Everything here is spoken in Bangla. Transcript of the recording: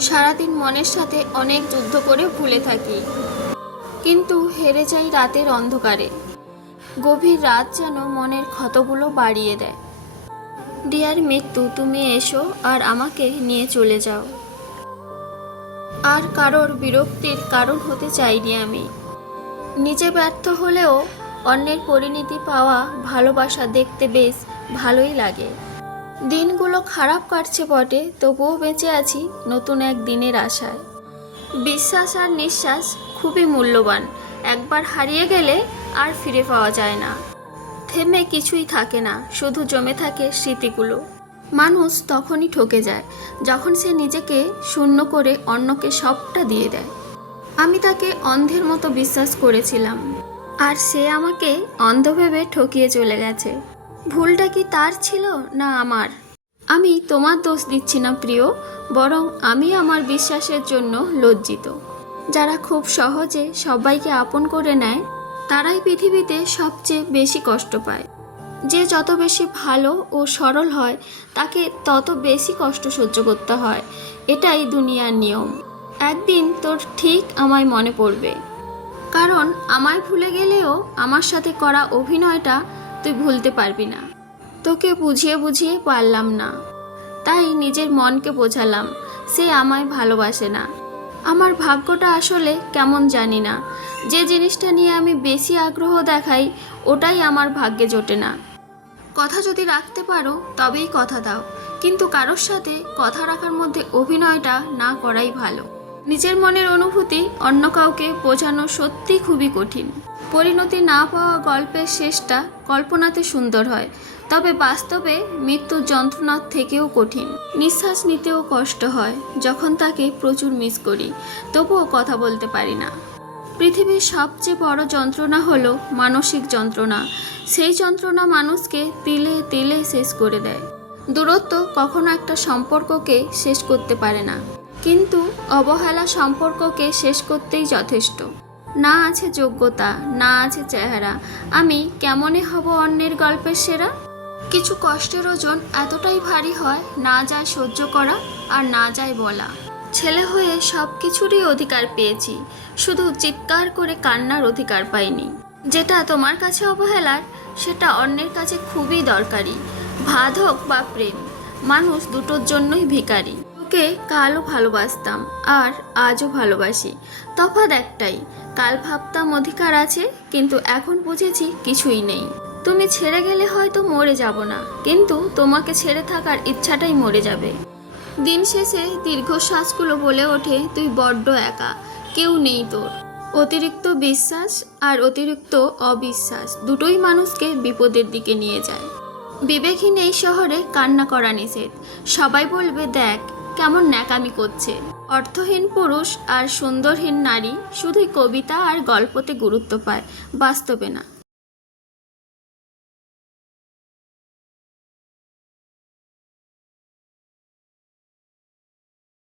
সারাদিন মনের সাথে অনেক যুদ্ধ করে ভুলে থাকি। কিন্তু হেরে যাই রাতের অন্ধকারে। গভীর রাত যেন মনের ক্ষতগুলো বাড়িয়ে দেয়। ডিয়ার মৃত্যু, তুমি এসো আর আমাকে নিয়ে চলে যাও। আর কারোর বিরক্তির কারণ হতে চাইনি আমি। নিজে ব্যর্থ হলেও অন্যের পরিণতি পাওয়া ভালোবাসা দেখতে বেশ ভালোই লাগে। দিনগুলো খারাপ কাটছে বটে, তবুও বেঁচে আছি নতুন এক দিনের আশায়। বিশ্বাস আর নিঃশ্বাস খুবই মূল্যবান, একবার হারিয়ে গেলে আর ফিরে পাওয়া যায় না। থেমে কিছুই থাকে না, শুধু জমে থাকে স্মৃতিগুলো। মানুষ তখনই ঠকে যায়, যখন সে নিজেকে শূন্য করে অন্যকে সবটা দিয়ে দেয়। আমি তাকে অন্ধের মতো বিশ্বাস করেছিলাম, আর সে আমাকে অন্ধ ভেবে ঠকিয়ে চলে গেছে। ভুলটা কি তার ছিল না আমার? আমি তোমার দোষ দিচ্ছি না প্রিয়, বরং আমি আমার বিশ্বাসের জন্য লজ্জিত। যারা খুব সহজে সবাইকে আপন করে নেয়, তারাই পৃথিবীতে সবচেয়ে বেশি কষ্ট পায়। যে যত বেশি ভালো ও সরল হয়, তাকে তত বেশি কষ্ট সহ্য করতে হয়। এটাই দুনিয়ার নিয়ম। একদিন তোর ঠিক আমায় মনে পড়বে। কারণ আমায় ভুলে গেলেও আমার সাথে করা অভিনয়টা তুই ভুলতে পারবি না। তোকে বুঝিয়ে বুঝিয়ে পারলাম না। তাই নিজের মনকে বোঝালাম, সে আমায় ভালোবাসে না। আমার ভাগ্যটা আসলে কেমন জানি না। যে জিনিসটা নিয়ে আমি বেশি আগ্রহ দেখাই, ওটাই আমার ভাগ্যে জোটে না। কথা যদি রাখতে পারো, তবেই কথা দাও। কিন্তু কারোর সাথে কথা রাখার মধ্যে অভিনয়টা না করাই ভালো। নিজের মনের অনুভূতি অন্য কাউকে বোঝানো সত্যি খুবই কঠিন। পরিণতি না পাওয়া গল্পের শেষটা কল্পনাতে সুন্দর হয়, তবে বাস্তবে মৃত্যুর যন্ত্রণার থেকেও কঠিন। নিঃশ্বাস নিতেও কষ্ট হয়, যখন তাকে প্রচুর মিস করি, তবুও কথা বলতে পারি না। পৃথিবীর সবচেয়ে বড় যন্ত্রণা হলো মানসিক যন্ত্রণা। সেই যন্ত্রণা মানুষকে তিলে তিলে শেষ করে দেয়। দূরত্ব কখনো একটা সম্পর্ককে শেষ করতে পারে না। কিন্তু অবহেলা সম্পর্ককে শেষ করতেই যথেষ্ট। না আছে যোগ্যতা, না আছে চেহারা। আমি কেমনে হব অন্যের গল্পের সেরা? কিছু কষ্টের ওজন এতটাই ভারী হয় না যায় সহ্য করা আর না যায় বলা। ছেলে হয়ে সব কিছুরই অধিকার পেয়েছি, শুধু চিৎকার করে কান্নার অধিকার পাইনি। যেটা তোমার কাছে অবহেলার, সেটা অন্যের কাছে খুবই দরকারি। ভাদ হোক বা প্রেম, মানুষ দুটোর জন্যই ভিখারি। ওকে কালও ভালোবাসতাম আর আজও ভালোবাসি। তফাৎ একটাই, কাল ভাবতাম অধিকার আছে, কিন্তু এখন বুঝেছি কিছুই নেই। তুমি ছেড়ে গেলে হয়তো মরে যাব না, কিন্তু তোমাকে ছেড়ে থাকার ইচ্ছাটাই মরে যাবে। দিন শেষে দীর্ঘশ্বাসগুলো বলে ওঠে, তুই বড্ড একা, কেউ নেই তোর। অতিরিক্ত বিশ্বাস আর অতিরিক্ত অবিশ্বাস দুটোই মানুষকে বিপদের দিকে নিয়ে যায়। বিবেকহীন এই শহরে কান্না করা নিষেধ। সবাই বলবে, দেখ কেমন ন্যাকামি করছে। অর্থহীন পুরুষ আর সুন্দরহীন নারী শুধুই কবিতা আর গল্পতে গুরুত্ব পায়, বাস্তবে না।